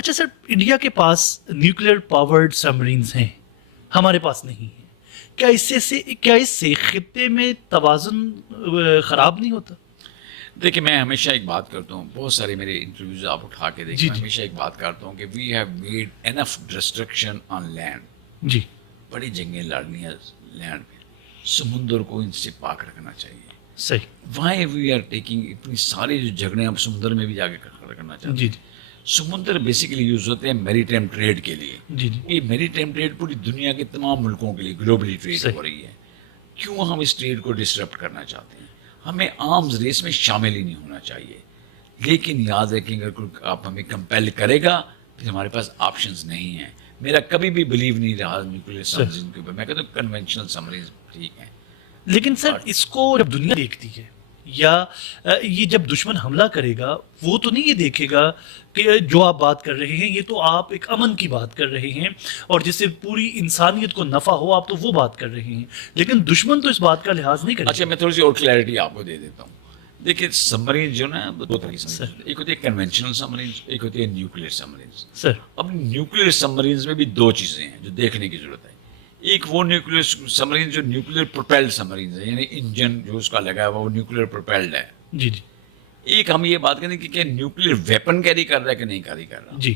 اچھا سر، انڈیا کے پاس nuclear powered سبمرینز ہیں، ہمارے پاس نہیں ہیں. کیا اس سے خطے میں توازن خراب نہیں ہوتا؟ دیکھیں میں ہمیشہ ایک بات کرتا ہوں، بہت سارے میرے انٹرویوز آپ اٹھا کے دیکھیں، جی میں جی ہمیشہ ایک بات کرتا ہوں کہ we have made enough destruction on land. جی بڑی جنگیں لڑنی ہے لینڈ پہ، سمندر کو ان سے پاک رکھنا چاہیے. صحیح. وائی وی آر ٹیکنگ اتنی ساری جو جھگڑے ہم سمندر میں بھی جا کے کرنا چاہتے جی ہیں. سمندر بیسیکلی یوز ہوتے ہیں میری ٹائم ٹریڈ کے لیے. جی جی یہ میری ٹائم ٹریڈ پوری دنیا کے تمام ملکوں کے لیے گلوبلی ٹریڈ صحیح. ہو رہی ہے. کیوں ہم اس ٹریڈ کو ڈسٹرپٹ کرنا چاہتے ہیں؟ ہمیں آرمز ریس میں شامل ہی نہیں ہونا چاہیے. لیکن یاد رکھیں اگر کوئی آپ ہمیں کمپیل کرے گا پھر ہمارے پاس آپشنز نہیں ہیں. میرا کبھی بھی بلیو نہیں رہا نیوکلیر سبمرین کے اوپر. میں کہتا ہوں کنونشنل سبمرین ٹھیک ہیں. لیکن سر اس کو جب دنیا دیکھتی ہے یا یہ جب دشمن حملہ کرے گا، وہ تو نہیں یہ دیکھے گا کہ جو آپ بات کر رہے ہیں یہ تو آپ ایک امن کی بات کر رہے ہیں اور جس سے پوری انسانیت کو نفع ہو، آپ تو وہ بات کر رہے ہیں. لیکن دشمن تو اس بات کا لحاظ نہیں کرے. اچھا میں تھوڑی سی اور کلیئرٹی آپ کو دے دیتا ہوں. دیکھیے سبمرین جو نا دو طرح کی سبمرین، ایک ہوتی ہے کنونشنل سبمرین، ایک ہوتی ہے نیوکلیر سبمرین. سر اب نیوکلیر سبمرینز میں بھی دو چیزیں ہیں جو دیکھنے کی ضرورت ہے. ایک وہ نیوکلیر سبمرین جو نیوکلیر پروپیلڈ سبمرینز ہے، یعنی انجن جو اس کا لگا ہے وہ نیوکلیر پروپیلڈ ہے. جی جی ایک ہم یہ بات کریں کہ کیا نیوکلیر ویپن کیری کر رہا ہے کہ نہیں کیری کر رہا. جی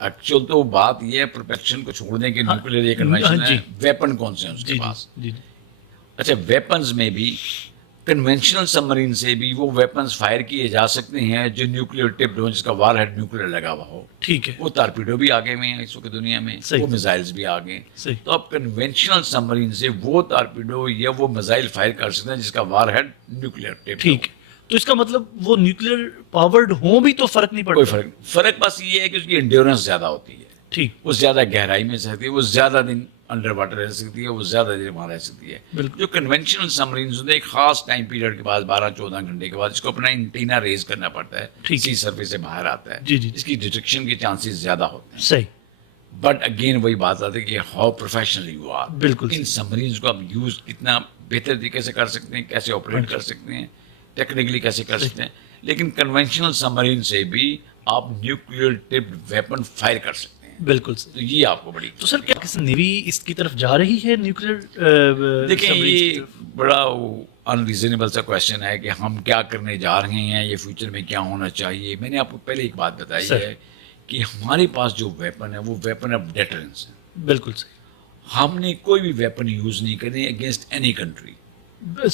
ایکچوئل تو بات یہ ہے پروپیکشن کو چھوڑ دیں کہ نیوکلیر یہ کنونشن ہے، ویپن کون سے ہیں اس کے جی پاس. جی اچھا ویپنز میں بھی کنونشنل سبمرین سے بھی وہ ویپنز فائر کیے جا سکتے ہیں جو نیوکلیر ٹپڈ ہوں، جس کا وار ہیڈ نیوکلیر لگا ہوا ہو. ٹھیک ہے. وہ ٹارپیڈو بھی آگے میں ہیں اس وقت دنیا میں، وہ میزائلز بھی آگے. تو اب کنونشنل سبمرین سے وہ ٹارپیڈو یا وہ میزائل فائر کر سکتے ہیں جس کا وار ہیڈ نیوکلیر ٹپڈ. ٹھیک. تو اس کا مطلب وہ نیوکلیر پاورڈ ہوں بھی تو فرق نہیں پڑتا. کوئی فرق بس یہ ہے کہ اس کی انڈیورنس زیادہ ہوتی ہے. ٹھیک. وہ زیادہ گہرائی میں سکتی ہے، وہ زیادہ دن انڈر واٹر رہ سکتی ہے، وہ زیادہ دیر وہاں رہ سکتی ہے. جو کنونشنل سبمرینز ہوتے ہیں ایک خاص ٹائم پیریڈ کے بعد 12-14 گھنٹے کے بعد اس کو اپنا انٹینا ریز کرنا پڑتا ہے، سی سرفیس سے باہر آتا ہے. جی جی اس کی ڈیٹیکشن کے چانسز زیادہ ہوتے ہیں. صحیح. بٹ اگین وہی بات آتی ہے کہ ہاؤ پروفیشنل یو آر. بالکل. ان سبمرینز کو آپ یوز کتنا بہتر طریقے سے کر سکتے ہیں، کیسے آپریٹ کر سکتے ہیں، ٹیکنیکلی کیسے کر سکتے ہیں. لیکن کنونشنل سبمرین سے بھی آپ نیوکلیر ٹپڈ ویپن فائر کر سکتے ہیں. بالکل. تو یہ آپ کو بڑی. تو سر کیا کسی نیوی اس کی طرف جا رہی ہے نیوکلیر؟ دیکھیں یہ بڑا ان ریزنیبل سا کوشچن ہے کہ ہم کیا کرنے جا رہے ہیں، یہ فیوچر میں کیا ہونا چاہیے. میں نے آپ کو پہلے ایک بات بتائی ہے کہ ہمارے پاس جو ویپن ہے وہ ویپن آف ڈیٹرنس ہے. بالکل صحیح. ہم نے کوئی بھی ویپن یوز نہیں کرنے اگینسٹ اینی کنٹری.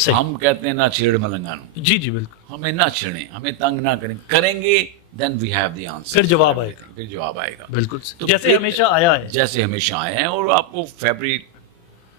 ہم کہتے ہیں نہ چھیڑ ملنگانو. جی جی بالکل. ہمیں نہ چھیڑیں، ہمیں تنگ نہ کریں. کریں گے دین وی ہیو دی آنسر. پھر جواب آئے گا. پھر جواب آئے گا. بالکل. تو جیسے ہمیشہ آیا ہے. جیسے ہمیشہ آئے ہیں. اور آپ کو فیبرری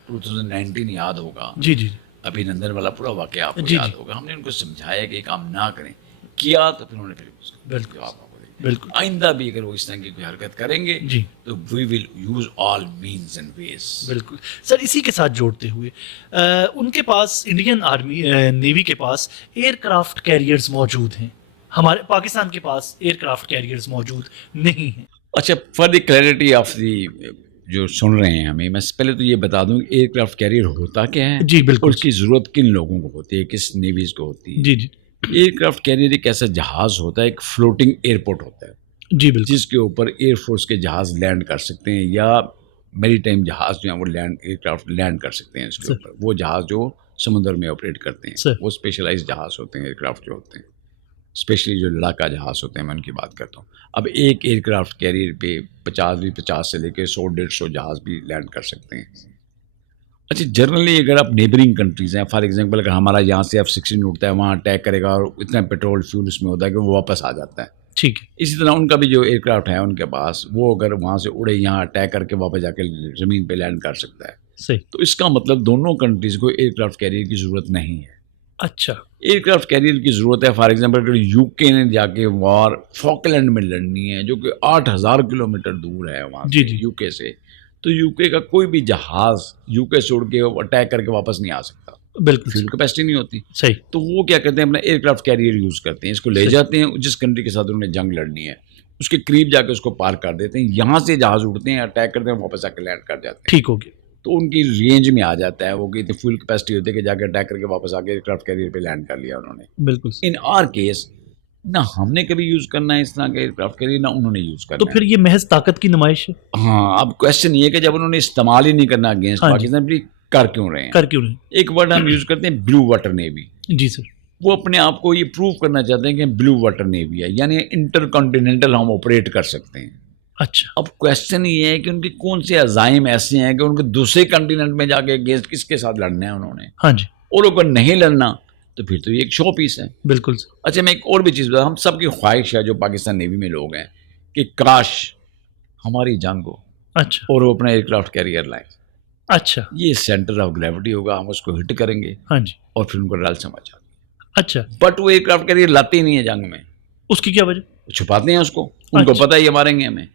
2019 یاد ہوگا. جی جی. ابھی نندن والا پورا واقعہ آپ کو یاد ہوگا. ہم نے ان کو سمجھایا کہ یہ کام نہ کریں، کیا تو پھر انہوں نے پھر بالکل جواب آپ کو دیا. بالکل. آئندہ بھی اگر وہ اس طرح کی کوئی حرکت کریں گے جی تو we will use all means and ways. بالکل. سر اسی کے ساتھ جوڑتے ہوئے ان کے پاس انڈین آرمی نیوی کے پاس ایئر کرافٹ کیریئرز موجود ہیں، ہمارے پاکستان کے پاس ایئر کرافٹ کیریئرز موجود نہیں ہیں. اچھا for the clarity of the جو سن رہے ہیں ہمیں، میں پہلے تو یہ بتا دوں کہ ایئر کرافٹ کیریئر ہوتا کیا ہے. جی بالکل. اس کی ضرورت کن لوگوں کو ہوتی ہے، کس نیویز کو ہوتی ہے. جی جی. ایئر کرافٹ کیریئر ایک ایسا جہاز ہوتا ہے، ایک فلوٹنگ ایئرپورٹ ہوتا ہے. جی بالکل. جس کے اوپر ایئر فورس کے جہاز لینڈ کر سکتے ہیں یا میری ٹائم جہاز جو ہیں وہ ایئر کرافٹ لینڈ کر سکتے ہیں اس کے اوپر. وہ جہاز جو سمندر میں آپریٹ کرتے ہیں وہ اسپیشلائز جہاز ہوتے ہیں. ایئر کرافٹ جو ہوتے ہیں اسپیشلی جو لڑاکا جہاز ہوتے ہیں، میں ان کی بات کرتا ہوں. اب ایک ایئر کرافٹ کیریئر پہ 50 سے لے کے 100-150 جہاز بھی لینڈ کر سکتے ہیں. اچھا جنرلی اگر آپ نیبرنگ کنٹریز ہیں، فار ایگزامپل اگر ہمارا یہاں سے F-16 اٹھتا ہے وہاں اٹیک کرے گا اور اتنا پیٹرول فیول اس میں ہوتا ہے کہ وہ واپس آ جاتا ہے. ٹھیک ہے. اسی طرح ان کا بھی جو ایئر کرافٹ ہے ان کے پاس، وہ اگر وہاں سے اڑے یہاں اٹیک کر کے واپس جا کے زمین پہ لینڈ کر سکتا ہے. صحیح. تو اس کا مطلب دونوں کنٹریز کو ایئر کرافٹ کیریئر کی ضرورت نہیں ہے. اچھا. ایئر کرافٹ کیریئر کی ضرورت ہے فار ایگزامپل اگر یو کے نے جا کے وار فاکلینڈ میں لڑنی ہے جو کہ 8,000 کلومیٹر دور ہے وہاں سے یو کے سے، تو یو کے کا کوئی بھی جہاز یو کے سے اڑ کے اٹیک کر کے واپس نہیں آ سکتا. بالکل. فیول کیپیسٹی نہیں ہوتی. صحیح. تو وہ کیا کرتے ہیں اپنا ایئر کرافٹ کیریئر یوز کرتے ہیں. اس کو لے جاتے ہیں جس کنٹری کے ساتھ انہوں نے جنگ لڑنی ہے اس کے قریب جا کے اس کو پار کر دیتے ہیں. یہاں سے جہاز اڑتے ہیں، اٹیک کرتے ہیں، واپس آ کے لینڈ کر جاتے ہیں. ٹھیک ہو گیا. تو ان کی رینج میں آ جاتا ہے وہ کہ اتنی فل کیپیسٹی ہوتی ہے کہ جا کے اٹیک کر کے واپس آ کے ایئر کرافٹ کیریئر پہ لینڈ کر لیا انہوں نے. بالکل. ان آر کیس نہ ہم نے کبھی یوز کرنا ہے اس طرح کے ایئر کرافٹ کیریئر، نہ انہوں نے یوز کرنا تو پھر یہ محض طاقت کی نمائش ہے. ہاں اب کوشچن یہ ہے کہ جب انہوں نے استعمال ہی نہیں کرنا اگینسٹ پاکستان، پھر کر کیوں رہے ہیں؟ کر کیوں نہیں؟ ایک ورڈ ہم یوز کرتے ہیں بلو واٹر نیوی. جی سر. وہ اپنے آپ کو یہ پروو کرنا چاہتے ہیں کہ بلو واٹر نیوی ہے، یعنی انٹر کانٹیننٹل ہم آپریٹ کر سکتے ہیں. اچھا. اب کوشچن یہ ہے کہ ان کے کون سے عزائم ایسے ہیں کہ ان کے دوسرے کنٹیننٹ میں جا کے اگینسٹ کس کے ساتھ لڑنا ہے انہوں نے. ہاں جی. اور اگر نہیں لڑنا تو پھر تو یہ ایک شو پیس ہے. بالکل. اچھا میں ایک اور بھی چیز بتا، ہم سب کی خواہش ہے جو پاکستان نیوی میں لوگ ہیں کہ کاش ہماری جنگ ہو اچھا اور وہ اپنا ایئر کرافٹ کیریئر لائیں. اچھا. یہ سینٹر آف گریوٹی ہوگا، ہم اس کو ہٹ کریں گے. ہاں جی. اور پھر ان کو ڈال سمجھ آ گیا. اچھا. بٹ وہ ایئر کرافٹ کیریئر لاتے ہی نہیں ہے جنگ میں. اس کی کیا وجہ؟ چھپاتے ہیں اس کو، ان کو پتہ ہے یہ ماریں گے ہمیں.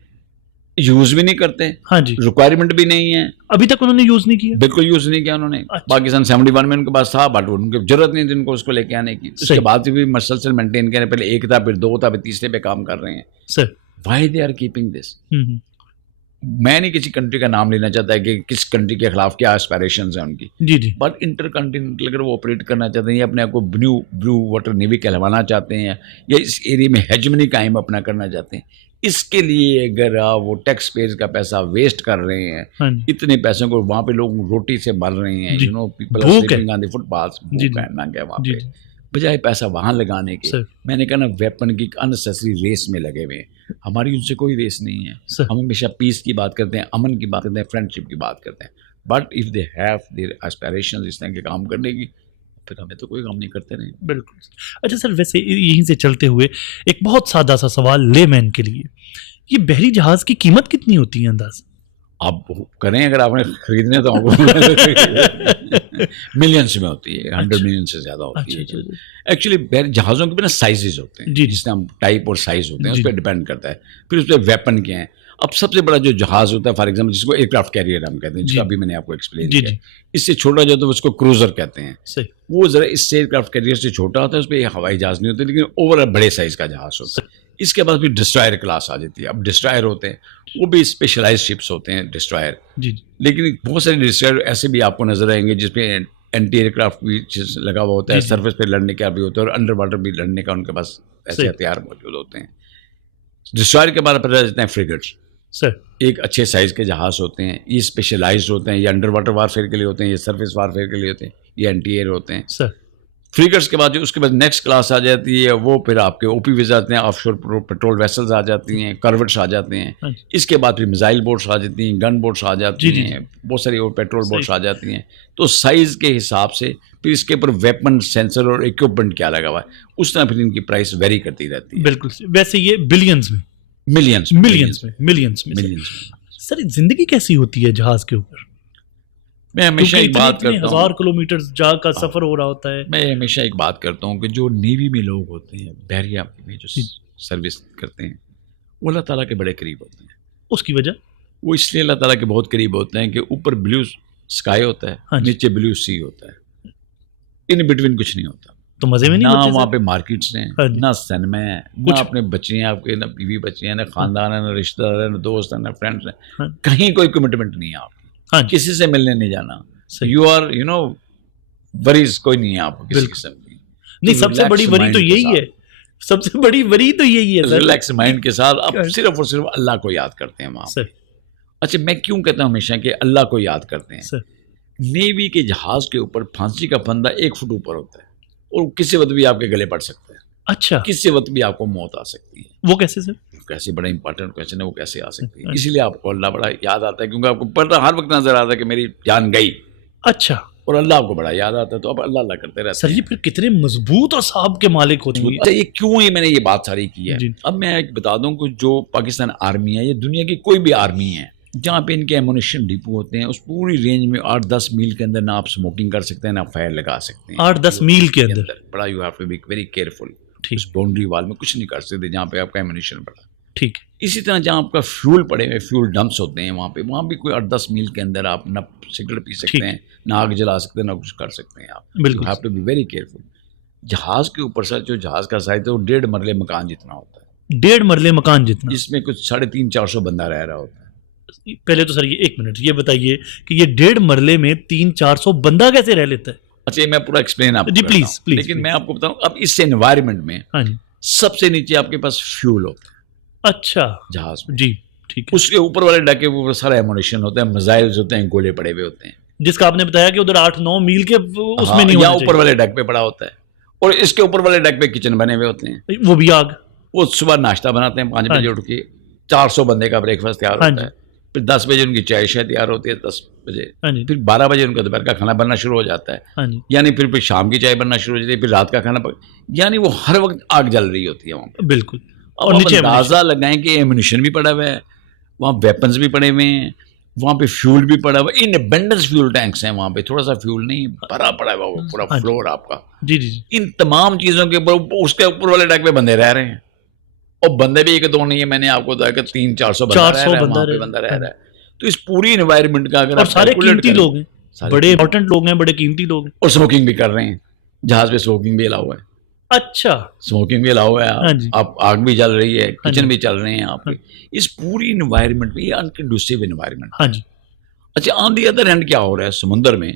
یوز بھی نہیں کرتے. ہاں جی. ریکوائرمنٹ بھی نہیں ہے. ابھی تک انہوں نے یوز نہیں کیا. بالکل یوز نہیں کیا انہوں نے. پاکستان 71 میں ان کے پاس تھا، بٹ ان کی ضرورت نہیں تھی ان کو اس کو لے کے آنے کی. اس کے بعد بھی مسلسل مینٹین کریں، پہلے ایک تھا، پھر دو تھا، پھر تیسرے پہ کام کر رہے ہیں. Sir why they are keeping this. میں نہیں کسی کنٹری کا نام لینا چاہتا ہے کہ کس کنٹری کے خلاف کیا اسپائریشنز ہیں ان کی. جی جی. بٹ انٹر کنٹیننٹل اگر وہ آپریٹ کرنا چاہتے ہیں یا اپنے آپ کو بلو واٹر نیوی کہلوانا چاہتے ہیں یا اس ایریا میں ہیجمنی قائم اپنا کرنا چاہتے ہیں، اس کے لیے اگر وہ ٹیکس پیئرز کا پیسہ ویسٹ کر رہے ہیں، اتنے پیسوں کو وہاں پہ لوگ روٹی سے مر رہے ہیں، you know people are sleeping on the footpath, نہ کہ وہاں پہ بجائے پیسہ وہاں لگانے کے. میں نے کہا نا ویپن کی انسیسری ریس میں لگے ہوئے ہیں. ہماری ان سے کوئی ریس نہیں ہے. ہم ہمیشہ پیس کی بات کرتے ہیں، امن کی بات کرتے ہیں، فرینڈ شپ کی بات کرتے ہیں. But if they have their aspirations اس طرح کے کام کرنے کی، پھر ہمیں تو کوئی کام نہیں کرتے نہیں. بالکل. اچھا سر، ویسے یہیں سے چلتے ہوئے ایک بہت سادہ سا سوال لے مین کے لیے، یہ بحری جہاز کی قیمت کتنی ہوتی ہے انداز؟ آپ کریں اگر آپ نے خریدنے تو ملینس میں ہوتی ہے، 100 ملین سے زیادہ ہوتی ہے. ایکچولی بحری جہازوں کے بھی نا سائزز ہوتے ہیں، جس میں ہم ٹائپ اور سائز ہوتے ہیں اس پہ ڈیپینڈ کرتا ہے. پھر اس پہ ویپن کیا ہیں. اب سب سے بڑا جو جہاز ہوتا ہے فار ایگزامپل جس کو ایئر کرافٹ کیریئر ہم کہتے ہیں، جس کا ابھی میں نے آپ کو ایکسپلین کیا، اس سے چھوٹا جو ہوتا ہے اس کو کروزر کہتے ہیں. وہ ذرا اس سے ایئر کرافٹ کیریئر سے چھوٹا ہوتا ہے، اس پہ ہوائی جہاز نہیں ہوتے، لیکن اوور بڑے سائز کا جہاز ہوتا ہے. اس کے بعد پھر ڈسٹرائر کلاس آ جاتی ہے. اب ڈسٹرائر ہوتے ہیں، وہ بھی اسپیشلائز شپس ہوتے ہیں ڈسٹرائر. لیکن بہت سارے ڈسٹرائر ایسے بھی آپ کو نظر آئیں گے جس پہ اینٹی ایئر کرافٹ بھی لگا ہوا ہوتا ہے، سرفیس پہ لڑنے کا بھی ہوتا ہے، اور انڈر واٹر بھی لڑنے کا ان کے پاس ایسے ہتھیار موجود ہوتے ہیں. ڈسٹرائر کے بعد پھر جاتے ہیں فریگٹس. ایک اچھے سائز کے جہاز ہوتے ہیں، یہ اسپیشلائزڈ ہوتے ہیں، یہ انڈر واٹر وارفیئر کے لیے ہوتے ہیں، یہ سرفیس وارفیئر کے لیے ہوتے ہیں، یہ اینٹی ایئر ہوتے ہیں. فریگٹس کے بعد جو اس کے بعد نیکسٹ کلاس آ جاتی ہے، وہ پھر آپ کے او پی ویز آتے ہیں، آف شور پیٹرول ویسلز آ جاتی ہیں، کروٹس آ جاتے ہیں. اس کے بعد پھر میزائل بوٹس آ جاتی ہیں، گن بوٹس آ جاتی ہیں، بہت ساری اور پیٹرول بوٹس آ جاتی ہیں. تو سائز کے حساب سے پھر اس کے اوپر ویپن، سینسر اور اکوپمنٹ کیا لگا ہوا ہے، اس طرح پھر ان کی پرائس ویری کرتی رہتی ہے. بالکل. ویسے یہ بلینز میں، ملینز میں. سر زندگی کیسی ہوتی ہے جہاز کے اوپر؟ میں ہمیشہ ایک بات کرتا ہوں، 1000 کلومیٹر جا کا سفر ہو رہا ہوتا ہے. میں ہمیشہ ایک بات کرتا ہوں کہ جو نیوی میں لوگ ہوتے ہیں، بحریہ میں جو سروس کرتے ہیں، وہ اللہ تعالیٰ کے بڑے قریب ہوتے ہیں. اس کی وجہ وہ اس لیے اللہ تعالیٰ کے بہت قریب ہوتے ہیں کہ اوپر بلیو اسکائی ہوتا ہے، نیچے بلیو سی ہوتا ہے، ان بٹوین کچھ نہیں ہوتا. تو مزے میں نہیں نہ وہاں پہ مارکیٹس ہیں، نہ سینما ہے، نہ اپنے بچے ہیں آپ کے، نہ بیوی بچے ہیں، نہ خاندان ہے، نہ رشتہ دار ہے، نہ دوست ہیں، نہ فرینڈس ہیں. کہیں کوئی کمٹمنٹ نہیں ہے آپ کی، کسی سے ملنے نہیں جانا. You are you no worries کوئی نہیں ہے آپ کو کسی قسم کی. نہیں، سب سے بڑی وری تو یہی ہے، سب سے بڑی وری تو یہی ہے. ریلیکس مائنڈ کے ساتھ آپ صرف اور صرف اللہ کو یاد کرتے ہیں وہاں. اچھا میں کیوں کہتا ہوں ہمیشہ کہ اللہ کو یاد کرتے ہیں؟ نیوی کے جہاز کے اوپر پھانسی کا پھندا 1 فٹ اوپر ہوتا ہے اور کسی وقت بھی آپ کے گلے پڑ سکتا ہے. اچھا. کسی وقت بھی آپ کو موت آ سکتی ہے. وہ کیسے سر؟ کیسے بڑا امپورٹنٹ کوشچن ہے، وہ کیسے آ سکتی ہے. اسی لیے آپ کو اللہ بڑا یاد آتا ہے، کیونکہ آپ کو پڑھتا ہر وقت نظر آتا ہے کہ میری جان گئی. اچھا. اور اللہ آپ کو بڑا یاد آتا ہے، تو اب اللہ اللہ کرتے رہتے ہیں. سر یہ پھر کتنے مضبوط اور صاحب کے مالک ہوتے ہیں. اچھا یہ کیوں میں نے یہ بات ساری کی ہے. اب میں ایک بتا دوں کہ جو پاکستان آرمی ہے، یہ دنیا کی کوئی بھی آرمی ہے جہاں پہ ان کے ایمونیشن ڈپو ہوتے ہیں، اس پوری رینج میں 8-10 میل کے اندر نہ آپ سموکنگ کر سکتے ہیں، نہ فائر لگا سکتے ہیں. 8-10 میل کے اندر بڑا you have to be very careful. اس باؤنڈری وال میں کچھ نہیں کر سکتے جہاں پہ آپ کا ایمونیشن پڑا. ٹھیک. اسی طرح جہاں آپ کا فیول پڑے ہوئے فیول ڈمپس ہوتے ہیں، وہاں بھی کوئی 8-10 میل کے اندر آپ نہ سگریٹ پی سکتے ہیں، نہ آگ جلا سکتے ہیں، نہ کچھ کر سکتے ہیں. آپ بالکل have to be very careful. جہاز کے اوپر سر جو جہاز کا سائز ہے وہ 1.5 مرلے مکان جتنا ہوتا ہے. 1.5 مرلے مکان جتنا، جس میں کچھ 350-400 بندہ رہ رہا ہوتا ہے. پہلے تو سر یہ 1 منٹ یہ بتائیے کہ یہ 1.5 مرلے میں 300-400 بندہ کیسے رہ لیتا ہے؟ اچھا میں پورا ایکسپلین آپ کو جی پلیز. لیکن میں آپ کو بتاؤں اب اس سے انوائرمنٹ میں سب سے نیچے آپ کے پاس فیول ہوتا ہے اچھا جہاز میں. جی ٹھیک ہے. اس کے اوپر والے ڈھکے وہ سارا ایمونیشن ہوتا ہے, میزائلز ہوتے ہیں, گولے پڑے ہوئے ہوتے ہیں, جس کا آپ نے بتایا کہ ادھر 8-9 میل کے اس میں نہیں یا ہونا اوپر والے ڈھک پہ پڑا ہوتا ہے, اور اس کے اوپر والے ڈھک پہ کچن بنے ہوئے ہوتے ہیں. چاہیے. وہ بھی آگ. وہ صبح ناشتہ بناتے ہیں 5 بجے اٹھ کے, 400 بندے کا بریک فاسٹ تیار ہوتا ہے. پھر 10 بجے ان کی چائے شائے تیار ہوتی ہے 10 بجے. پھر 12 بجے ان کا دوپہر کا کھانا بننا شروع ہو جاتا ہے, یعنی پھر شام کی چائے بننا شروع ہو جاتی ہے, پھر رات کا کھانا یعنی وہ ہر وقت آگ جل رہی ہوتی ہے وہاں پہ. بالکل. اور اندازہ لگائیں کہ ایمونیشن بھی پڑا ہوا ہے وہاں, ویپنز بھی پڑے ہوئے ہیں وہاں پہ, فیول بھی پڑا ہوا ہے, ان ابنڈنس فیول ٹینکس ہیں وہاں پہ, تھوڑا سا فیول نہیں, بھرا پڑا ہوا وہ پورا فلور آپ کا. جی جی. ان تمام چیزوں کے اوپر اس کے اوپر والے ڈیک پہ بندے رہ رہے ہیں, اور بندے بھی ایک دو نہیں ہے, میں نے آپ کو بتایا کہ 300-400 بندہ رہ رہا ہے. تو اس پوری انوائرمنٹ کا اگر سارے قیمتی لوگ ہیں, بڑے امپورٹنٹ لوگ ہیں, بڑے قیمتی لوگ ہیں, اور اسموکنگ بھی کر رہے ہیں جہاز پہ, اسموکنگ بھی الاؤ ہے. اچھا اسموکنگ بھی الاؤ ہے, آپ آگ بھی جل رہی ہے, کچن بھی چل رہے ہیں آپ کے. اس پوری انوائرمنٹ میں یہ انکنڈوسیو انوائرمنٹ. ہاں جی. اچھا آن دی ادر ہینڈ کیا ہو رہا ہے سمندر میں؟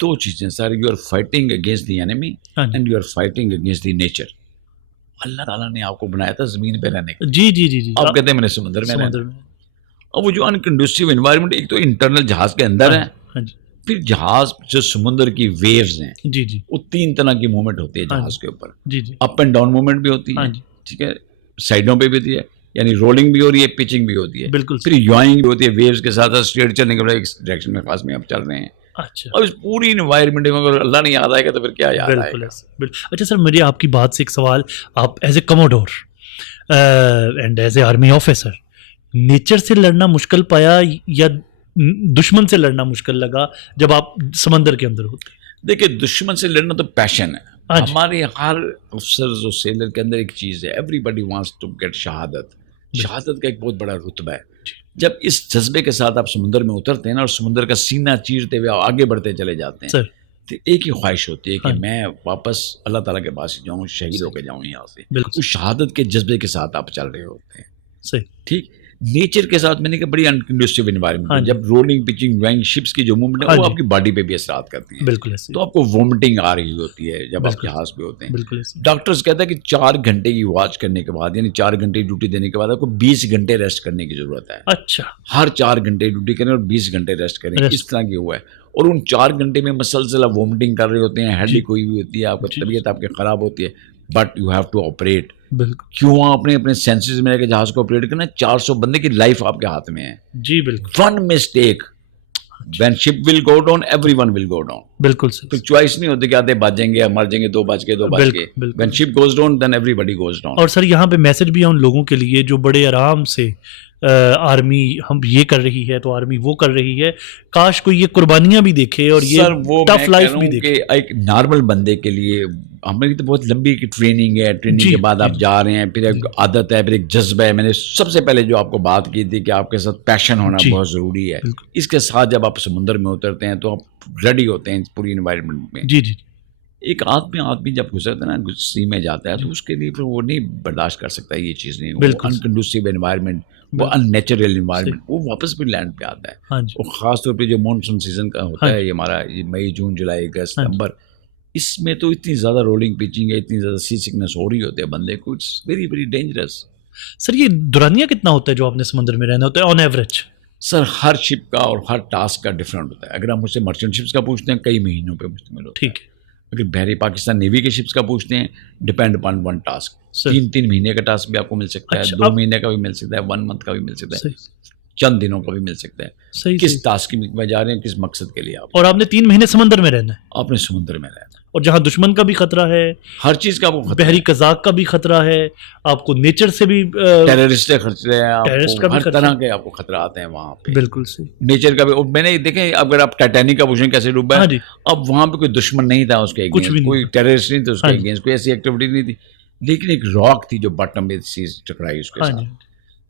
2 چیزیں sir, you are fighting against the enemy and you are fighting against the nature. اللہ تعالیٰ نے آپ کو بنایا تھا زمین پہ رہنے کے. جی جی جی جی. آپ کہتے ہیں میں نے سمندر میں رہنا. اب وہ جو انکنڈوسیو انوائرمنٹ, ایک تو انٹرنل جہاز کے اندر ہے, پھر جہاز جو سمندر کی ویوز ہیں, جی جی, وہ 3 طرح کی موومنٹ ہوتی ہے جہاز کے اوپر. جی جی. اپ اینڈ ڈاؤن موومنٹ بھی ہوتی ہے, ٹھیک ہے, سائڈوں پہ بھی ہوتی ہے, یعنی رولنگ بھی ہو رہی ہے, پچنگ بھی ہوتی ہے. بالکل. پھر یوائنگ بھی ہوتی ہے, ویوز کے ساتھ اسٹریٹ چلنے کے بعد ایک ڈائریکشن میں خاص میں آپ چل رہے ہیں. اچھا. اور اس پوری انوائرمنٹ میں اگر اللہ نہیں یاد آئے گا تو پھر کیا یاد آئے گا. اچھا سر, میری آپ کی بات سے ایک سوال, آپ as a commodore and as A army officer nature سے لڑنا مشکل پایا یا دشمن سے لڑنا مشکل لگا جب آپ سمندر کے اندر ہوتے؟ دیکھیں دشمن سے لڑنا تو پیشن ہے. ہمارے ہر افسر اور سیلر کے اندر ایک چیز ہے, everybody wants to get شہادت. شہادت کا ایک بہت بڑا رتبہ ہے. جب اس جذبے کے ساتھ آپ سمندر میں اترتے ہیں نا, اور سمندر کا سینہ چیرتے ہوئے آگے بڑھتے چلے جاتے ہیں, تو ایک ہی خواہش ہوتی ہے کہ میں واپس اللہ تعالیٰ کے پاس جاؤں, شہید ہو کے جاؤں یہاں سے. اس شہادت کے جذبے کے ساتھ آپ چل رہے ہوتے ہیں. ٹھیک. نیچر کے ساتھ میں نے کہا بڑی انکنڈوسیو انوائرمنٹ ہے. جب رولنگ پچنگ وینگ شپس کی جو موومنٹ ہے وہ آپ کی باڈی پہ بھی اثرات کرتی ہیں. بالکل. تو آپ کو وومٹنگ آ رہی ہوتی ہے جب آپ جہاز پہ ہوتے ہیں. ڈاکٹرز کہتا ہے کہ 4 گھنٹے کی واچ کرنے کے بعد, یعنی 4 گھنٹے ڈیوٹی دینے کے بعد آپ کو 20 گھنٹے ریسٹ کرنے کی ضرورت ہے. اچھا. ہر 4 گھنٹے ڈیوٹی کریں اور 20 گھنٹے ریسٹ کریں, اس طرح کی ہوا ہے. اور ان 4 گھنٹے میں مسلسل آپ وومٹنگ کر رہے ہوتے ہیں, ہیڈیک ہوئی ہوئی ہوتی ہے, آپ کی طبیعت آپ کی خراب ہوتی ہے, but you have to operate. کیوں آپ نے اپنے سینسز میں رہ کے جہاز کو آپریٹ کرنا ہے؟ 400 بندے کی لائف آپ کے ہاتھ میں ہے. جی بالکل. One mistake when ship will go down everyone will go down. بالکل. تو چوائس نہیں ہوتی کہ آتے بچیں گے, مر جائیں گے, 2 بچ کے. when ship goes down then everybody goes down. اور سر یہاں پہ میسج بھی ہے ان لوگوں کے لیے جو بڑے آرام سے آرمی ہم یہ کر رہی ہے تو آرمی وہ کر رہی ہے, کاش کوئی یہ قربانیاں بھی دیکھے اور یہ ٹف لائف بھی دیکھے. ایک نارمل بندے کے لیے ہماری تو بہت لمبی ٹریننگ ہے, ٹریننگ کے بعد آپ جا رہے ہیں, پھر ایک عادت ہے, پھر ایک جذبہ ہے. میں نے سب سے پہلے جو آپ کو بات کی تھی کہ آپ کے ساتھ پیشن ہونا بہت ضروری ہے. اس کے ساتھ جب آپ سمندر میں اترتے ہیں تو آپ ریڈی ہوتے ہیں پوری انوائرمنٹ میں. جی جی. ایک آدمی جب گزرتا ہے نا, سی میں جاتا ہے, تو اس کے لیے پھر وہ نہیں برداشت کر سکتا یہ چیز نہیں. وہ انکنڈوسیو انوائرمنٹ, وہ ان نیچرل انوائرمنٹ, وہ واپس بھی لینڈ پہ آتا ہے. اور خاص طور پہ جو مانسون سیزن کا ہوتا ہے یہ ہمارا مئی جون جولائی اگست ستمبر, اس میں تو اتنی زیادہ رولنگ پچنگ ہے, اتنی زیادہ سی سکنس ہو رہی ہوتی ہے بندے کو, اٹس ویری ویری ڈینجرس. سر یہ دورانیہ کتنا ہوتا ہے جو آپ نے سمندر میں رہنا ہوتا ہے آن ایوریج؟ سر ہر شپ کا اور ہر ٹاسک کا ڈفرینٹ ہوتا ہے. اگر آپ مجھ سے مرچنٹ شپس کا پوچھتے ہیں کئی مہینوں پہ مشتمل ہوتا ہے. ٹھیک ہے. اگر بحری پاکستان نیوی کے شپس کا پوچھتے ہیں ڈپینڈ اپان 1 ٹاسک. 3 مہینے کا ٹاسک بھی آپ کو مل سکتا ہے, 2 مہینے کا بھی مل سکتا ہے, 1 منتھ کا بھی مل سکتا ہے, چند دنوں کا بھی مل سکتا ہے. کس ٹاسک میں جا رہے ہیں, کس مقصد کے لیے آپ. اور آپ نے 3 مہینے سمندر میں رہنا ہے. آپ نے سمندر میں رہنا ہے, اور جہاں دشمن کا بھی خطرہ ہے, ہر چیز کا وہ خطرہ, بحری قزاق کا بھی خطرہ ہے, آپ کو نیچر سے بھی ٹیررسٹ خطرے ہیں, ہر طرح کے آپ کو خطرات ہیں وہاں پہ. بالکل صحیح. نیچر کا بھی. میں نے دیکھیں اگر آپ ٹائٹینک کا پوچھیں کیسے ڈوبا ہے, اب وہاں پہ کوئی دشمن نہیں تھا اس کے اگینسٹ, کوئی ٹیررسٹ نہیں تھا اس کے اگینسٹ, کوئی ایسی ایکٹیویٹی نہیں تھی, لیکن ایک راک تھی جو باٹم میں چیز ٹکرائی اس کے ساتھ.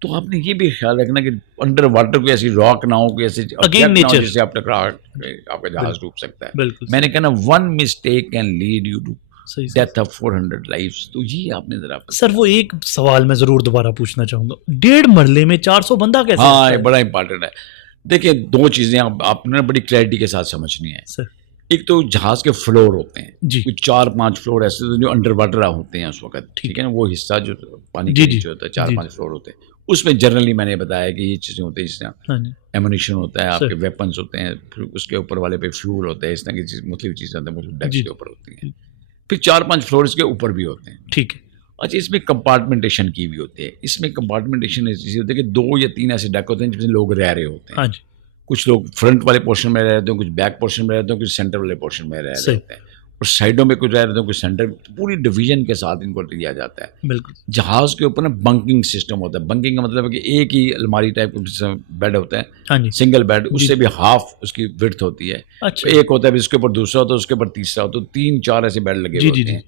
تو آپ نے یہ بھی خیال رکھنا کہ انڈر واٹر کوئی ایسی راک نہ ہو, کوئی ایسی جس سے آپ ٹکرا آپ کا جہاز ڈوب سکتا ہے. میں نے کہا نا 1 mistake can lead you to death of 400 lives. تو یہ آپ نے ذرا. سر وہ ایک سوال میں ضرور دوبارہ پوچھنا چاہوں گا, 1.5 مرلے میں 400 بندہ کیسے؟ ہاں یہ بڑا امپارٹنٹ ہے. دیکھیں 2 چیزیں آپ نے بڑی کلیئرٹی کے ساتھ سمجھنی ہے. ایک تو جہاز کے فلور ہوتے ہیں جی کچھ 4-5 فلور ایسے ہوتے ہیں جو انڈر واٹر ہوتے ہیں اس وقت, ٹھیک ہے نا, وہ حصہ جو پانی کے نیچے ہوتا ہے 4-5 فلور ہوتے ہیں. اس میں جنرلی میں نے بتایا کہ یہ چیزیں ہوتی ہیں, جس طرح ایمونیشن ہوتا ہے, آپ کے ویپنس ہوتے ہیں, پھر اس کے اوپر والے پہ فیول ہوتا ہے, اس طرح کی چیز مختلف چیزیں ہوتی ہیں مختلف ڈیکس کے اوپر ہوتی ہیں. پھر 4-5 فلور اس کے اوپر بھی ہوتے ہیں, ٹھیک ہے. اچھا, اس میں کمپارٹمنٹیشن کی بھی ہوتی ہے. اس میں کمپارٹمنٹیشن ایسی ہوتی ہے کہ 2 یا 3 ایسے ڈیک ہوتے ہیں جس میں لوگ رہ رہے ہوتے ہیں. کچھ لوگ فرنٹ والے پورشن میں رہ رہتے ہیں, کچھ بیک پورشن میں رہتے ہیں, کچھ سینٹر والے پورشن میں رہ رہے ہوتے ہیں, اور سائڈوں میں کچھ رہ رہتے ہیں, کچھ سینٹر. پوری ڈویژن کے ساتھ ان کو دیا جاتا ہے. بالکل. جہاز کے اوپر نا بنکنگ سسٹم ہوتا ہے. بنکنگ کا مطلب ہے کہ ایک ہی الماری ٹائپ کا بیڈ ہوتا ہے, سنگل بیڈ, اس سے بھی ہاف اس کی وڈتھ ہوتی ہے. ایک ہوتا ہے اس کے اوپر دوسرا ہوتا ہے, اس کے اوپر تیسرا ہوتا ہے, 3-4 ایسے بیڈ لگے ہوتے ہیں.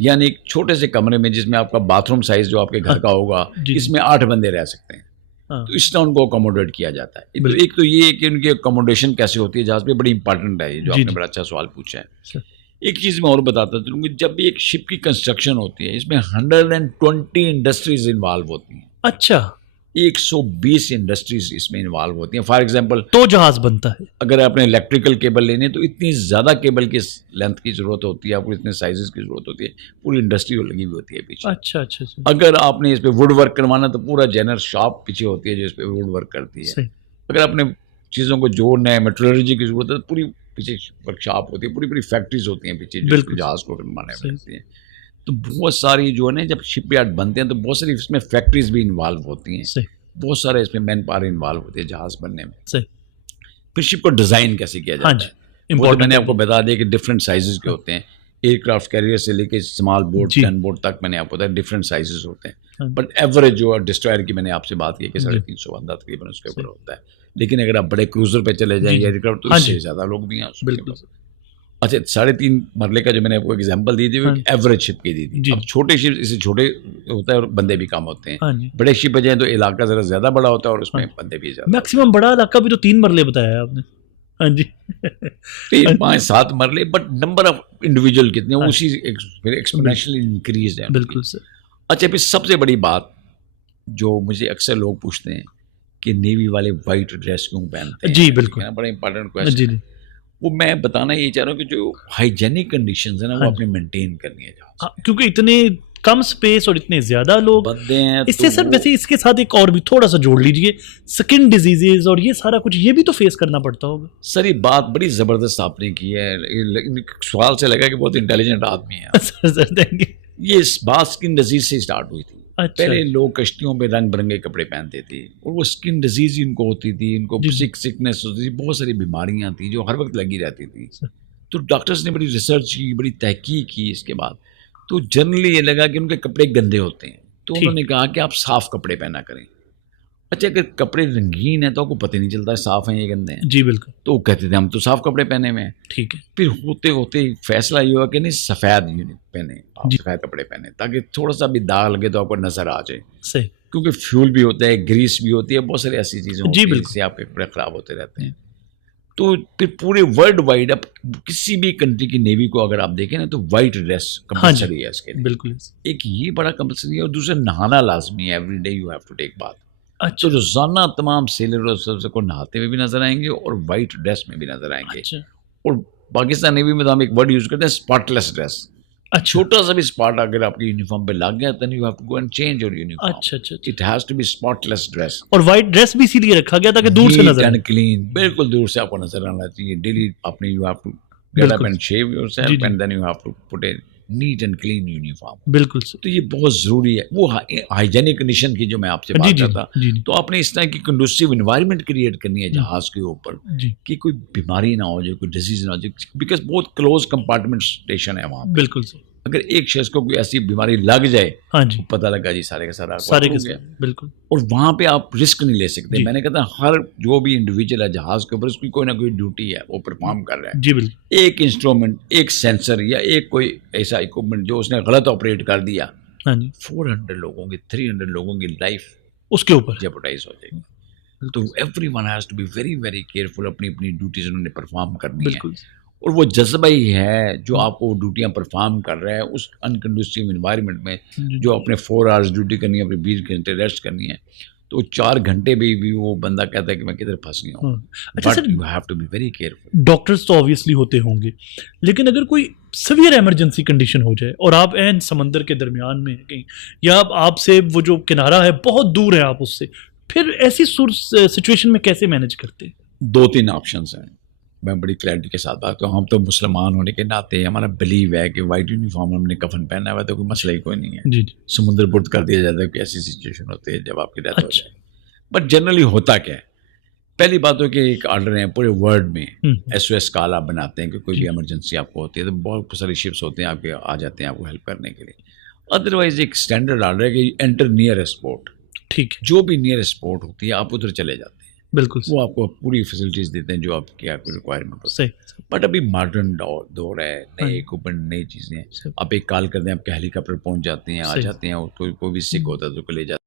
یعنی ایک چھوٹے سے کمرے میں جس میں آپ کا باتھ روم سائز جو آپ کے گھر کا ہوگا, اس میں 8 بندے رہ سکتے ہیں. تو اس طرح ان کو اکوموڈیٹ کیا جاتا ہے. ایک تو یہ کہ ان کی اکوموڈیشن کیسے ہوتی ہے جہاز پہ, بڑی امپارٹنٹ ہے یہ جو آپ نے بڑا اچھا سوال پوچھا ہے. ایک چیز میں اور بتاتا ہوں کہ جب بھی ایک شپ کی کنسٹرکشن ہوتی ہے, اس میں 120 انڈسٹریز انوالو ہوتی ہیں. اچھا. 120 انڈسٹریز اس میں انوالو ہوتی ہیں. فار ایگزامپل تو جہاز بنتا ہے. اگر آپ نے الیکٹریکل کیبل لینے تو اتنی زیادہ کیبل کی لینتھ کی ضرورت ہوتی ہے, آپ کو اتنے سائزز کی ضرورت ہوتی ہے, پوری انڈسٹری لگی ہوئی ہوتی ہے پیچھے. اچھا اچھا. اگر آپ نے اس پہ ووڈ ورک کروانا تو پورا جنرل شاپ پیچھے ہوتی ہے جو اس پہ ووڈ ورک کرتی ہے. اگر آپ نے چیزوں کو جوڑنا ہے, میٹرولوجی کی ضرورت ہے, تو پوری پیچھے ورک شاپ ہوتی ہے, پوری فیکٹریز ہوتی ہیں پیچھے جو جہاز کو بنانے میں لگتی ہیں. تو بہت ساری جو ہے نا, جب شپ یارڈ بنتے ہیں تو بہت ساری اس میں فیکٹریز بھی انوالو ہوتی ہیں, بہت سارے اس میں مین پاور انوالو ہوتی ہے جہاز بننے میں. پھر شپ کو ڈیزائن کیسے کیا جاتا ہے, وہ میں نے آپ کو بتا دیا کہ ڈفرینٹ سائزز کے ہوتے ہیں. ایئر کرافٹ کیریئر سے لے کے اسمال بورڈ, 10 بورڈ تک میں نے آپ کو بتایا ڈفرینٹ سائزز ہوتے ہیں. بٹ ایوریج جو ڈسٹرائر کی میں نے آپ سے بات کی کہ 350 بندہ تقریباً اس کے اوپر ہوتا ہے. لیکن اگر آپ بڑے کروزر پہ چلے جائیں ایئر کرافٹ تو اس سے زیادہ لوگ بھی ہیں. بالکل. اچھا, 3.5 مرلے کا جو میں نے آپ کو ایگزامپل دی تھی وہ ایوریج شپ کی دی تھی. اب چھوٹے شپ اس سے چھوٹے ہوتا ہے اور بندے بھی کم ہوتے ہیں. بڑے شپ پہ جائیں تو علاقہ ذرا زیادہ بڑا ہوتا ہے اور اس میں بندے بھی زیادہ. میکسیمم بڑا علاقہ بھی تو 3 مرلے بتایا آپ نے. ہاں جی, 3-5-7 مرلے, بٹ نمبر آف انڈیویجول کتنے ہیں اسی ایکسپونینشلی انکریز ہے. بالکل سر. اچھا, پھر سب سے بڑی بات جو مجھے اکثر لوگ پوچھتے ہیں کہ نیوی والے وائٹ ڈریس کیوں پہنتے ہیں. جی بالکل, بڑا امپورٹنٹ کویسچن ہے. وہ میں بتانا یہ چاہ رہا ہوں کہ جو ہائیجینک کنڈیشنز ہیں نا, وہ آپ نے مینٹین کرنی ہے جہاز, کیونکہ اتنے کم سپیس اور اتنے زیادہ لوگ بندے ہیں. اس سے سر ویسے اس کے ساتھ ایک اور بھی تھوڑا سا جوڑ لیجئے, سکن ڈیزیزز اور یہ سارا کچھ یہ بھی تو فیس کرنا پڑتا ہوگا. سر یہ بات بڑی زبردست آپ نے کی ہے, سوال سے لگا کہ بہت انٹیلیجنٹ آدمی ہے. یہ بات سکن ڈیزیز سے اسٹارٹ ہوئی تھی. پہلے لوگ کشتیوں پہ رنگ برنگے کپڑے پہنتے تھے اور وہ سکن ڈیزیز ان کو ہوتی تھی, ان کو سکنس ہوتی تھی, بہت ساری بیماریاں تھیں جو ہر وقت لگی رہتی تھی. تو ڈاکٹرز نے بڑی ریسرچ کی, بڑی تحقیق کی اس کے بعد, تو جنرلی یہ لگا کہ ان کے کپڑے گندے ہوتے ہیں, تو انہوں نے کہا کہ آپ صاف کپڑے پہنا کریں. اچھا, اگر کپڑے رنگین ہیں تو آپ کو پتہ نہیں چلتا صاف ہیں یا گندے ہیں. جی بالکل. تو وہ کہتے تھے ہم تو صاف کپڑے پہنے ہوئے ہیں. ٹھیک ہے. پھر ہوتے ہوتے فیصلہ یہ ہوا کہ نہیں, سفید پہنے, سفید کپڑے پہنے, تاکہ تھوڑا سا بھی داغ لگے تو آپ کو نظر آ جائے. صحیح. کیونکہ فیول بھی ہوتا ہے, گریس بھی ہوتی ہے, بہت ساری ایسی چیزیں ہوتی ہیں جس سے آپ کے کپڑے خراب ہوتے رہتے ہیں. تو پھر پورے ورلڈ وائڈ اب کسی بھی کنٹری کی نیوی کو اگر آپ دیکھیں نا تو وائٹ ڈریس کمپلسری ہے اس کے لیے. بالکل. ایک یہ بڑا کمپلسری ہے, اور دوسرا نہانا لازمی ہے. Every day you have to take bath. اچھا, روزانہ تمام سیلر سب کو نہاتے ہوئے بھی نظر آئیں گے اور وائٹ ڈریس میں بھی نظر آئیں گے. اور پاکستان نیوی میں تو ہم ایک ورڈ یوز کرتے ہیں, اسپاٹ لیس ڈریس. چھوٹا سا بھی اسپاٹ اگر آپ کی یونیفارم پہ لگ گیا then you have to go and change your uniform. اچھا. It has to be spotless dress. اور وائٹ ڈریس بھی اسی لیے رکھا گیا تاکہ دور سے نظر آئے. کلین, بالکل دور سے آپ کو نظر آنا چاہیے. ڈیلی اپنے you have to get up and shave yourself and then you have to put a neat and clean uniform. بالکل. تو یہ بہت ضروری ہے. وہ ہائیجینک کنڈیشن کی جو میں آپ سے بات کرتا, تو آپ نے اس طرح کی کنڈوسیو انوائرمنٹ کریٹ کرنی ہے جہاز کے اوپر کہ کوئی بیماری نہ ہو جائے, کوئی ڈیزیز نہ ہو جائے, بیکاز بہت کلوز کمپارٹمنٹ اسٹیشن ہے وہاں. بالکل. اگر ایک شخص کو کوئی ایسی بیماری لگ جائے, پتہ لگا جی سارے کا سارا ہو گیا. بالکل. اور وہاں پہ آپ رسک نہیں لے سکتے. میں نے کہا ہر جو بھی انڈیویجول ہے جہاز کے اوپر, اس کی کوئی نہ کوئی ڈیوٹی ہے, وہ پرفارم کر رہا ہے. جی بالکل. ایک انسٹرومنٹ, ایک سینسر یا ایک کوئی ایسا اکوپمنٹ جو اس نے غلط آپریٹ کر دیا, 400 لوگوں کی 300 لوگوں کی لائف اس کے اوپر جیپوٹائز ہو جائے گی. تو everyone has to be very very careful. اپنی اپنی ڈیوٹیز انہوں نے پرفارم کرنی ہے, اور وہ جذبہ ہی ہے جو آپ کو ڈیوٹیاں پرفارم کر رہا ہے اس انکنڈیوسیو انوائرمنٹ میں, جو اپنے 4 hours ڈیوٹی کرنی ہے, اپنے 20 گھنٹے ریسٹ کرنی ہے. تو 4 گھنٹے بھی وہ بندہ کہتا ہے کہ میں کدھر پھنس گیا ہوں. اچھا but sir, you have to be very careful. Doctors تو آبویسلی ہوتے ہوں گے، لیکن اگر کوئی سویئر ایمرجنسی کنڈیشن ہو جائے اور آپ عین سمندر کے درمیان میں ہیں کہیں، یا آپ سے وہ جو کنارہ ہے بہت دور ہے آپ اس سے، پھر ایسی سچویشن میں کیسے مینج کرتے ہیں؟ 2-3 آپشنس ہیں. میں بڑی کلیئرٹی کے ساتھ بات کروں. ہم تو مسلمان ہونے کے ناطے ہمارا بلیو ہے کہ وائٹ یونیفارم ہم نے کفن پہنا ہوا ہے تو کوئی مسئلہ ہی کوئی نہیں ہے. جی جی. سمندر برد کر دیا جاتا ہے کہ ایسی سچویشن ہوتی ہے جب آپ کی ڈیتھ ہو اچھا. جائے. بٹ جنرلی ہوتا کیا ہے، پہلی بات ہو کہ ایک آرڈر ہے پورے ورلڈ میں ایس او ایس کال آپ بناتے ہیں کہ کوئی بھی ایمرجنسی آپ کو ہوتی ہے تو بہت ساری شپس ہوتے ہیں آپ کے آ جاتے ہیں آپ کو ہیلپ کرنے کے لیے. ادروائز ایک اسٹینڈرڈ آرڈر ہے کہ انٹر نیئرسٹ پورٹ. ٹھیک ہے. جو بھی نیئرسٹ پورٹ ہوتی ہے آپ ادھر چلے جاتے ہیں. بالکل وہ آپ کو پوری فیسلٹیز دیتے ہیں جو آپ کی ریکوائرمنٹ ہوتی ہے. صحیح. بٹ ابھی ماڈرن دور ہے، نئے اکوپمنٹ، نئی چیزیں. آپ ایک کال کرتے ہیں آپ کے ہیلی کاپٹر پہنچ جاتے ہیں، آ جاتے ہیں. کوئی بھی سک ہوتا ہے تو لے جاتے ہیں.